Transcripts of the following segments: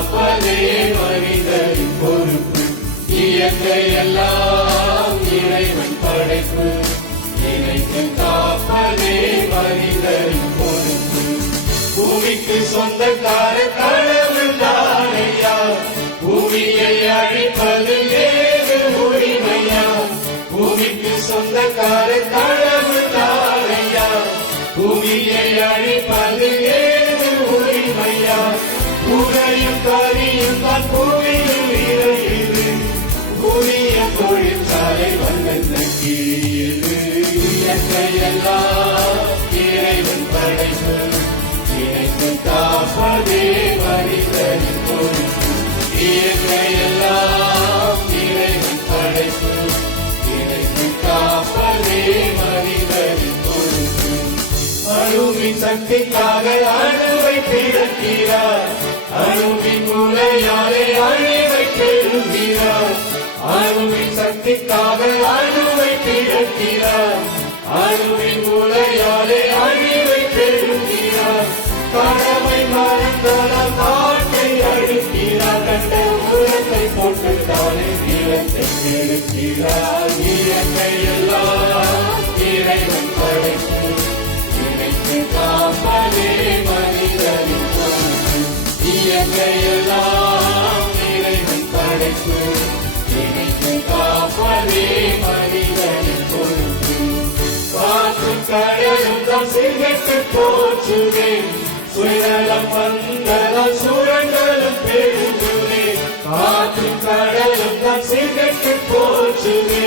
நினைத்து காப்பதே மனிதரின் பொறுப்பு. இயற்கை எல்லாம் இறைவன் படைப்பு நினைத்து காப்பதே மனித பொறுப்பு பூமிக்கு சொந்தக்காரக்கா அணுவின் சக்திக்காக அணுவை பிறக்கிறார். அணுவின் முறையாலே அழிவை பெறுகிறார். அணுவின் சக்திக்காக அணுவை பிறக்கிறார். அணுவின் முறையாலே அழிவை பெறுகிறார். கடமை மறந்தால் நாட்டை அழுக்கிறார். கண்ட உரத்தை போட்டு தானே நீளத்தை கெடுக்கிறார் நீளத்தை எல்லாம் இறைவன் படைப்பு இயற்கையெல்லாம் இறைவன் படைப்பு இணைத்து காப்பதே மனிதனின் பொறுப்பு காற்றும் கடலும் தான் சிங்கத்து போற்றுவே சுழலம் வந்ததால் சுரங்களும் பெருகுவே காற்று கடலும் தான் சிறுக்கு போற்றுவே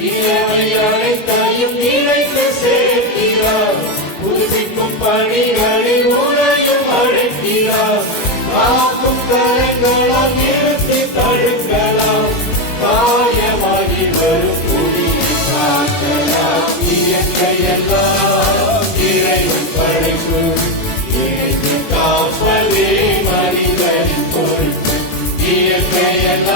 இயவை அழைத்தாயும் இணைத்து சேர்க்கிறார். புதுப்பிக்கும் பணிகளை நுழையும் அழைக்கிறார். காக்கும் கரங்களால் நிறுத்தி தடுக்கலாம். காயமாகி வரும் புதிய காக்கலாம் இயற்கையெல்லாம் இறைவன் படைப்பு. இணைந்து காப்பதே மனிதனின் பொறுப்பு. இயற்கையெல்லாம்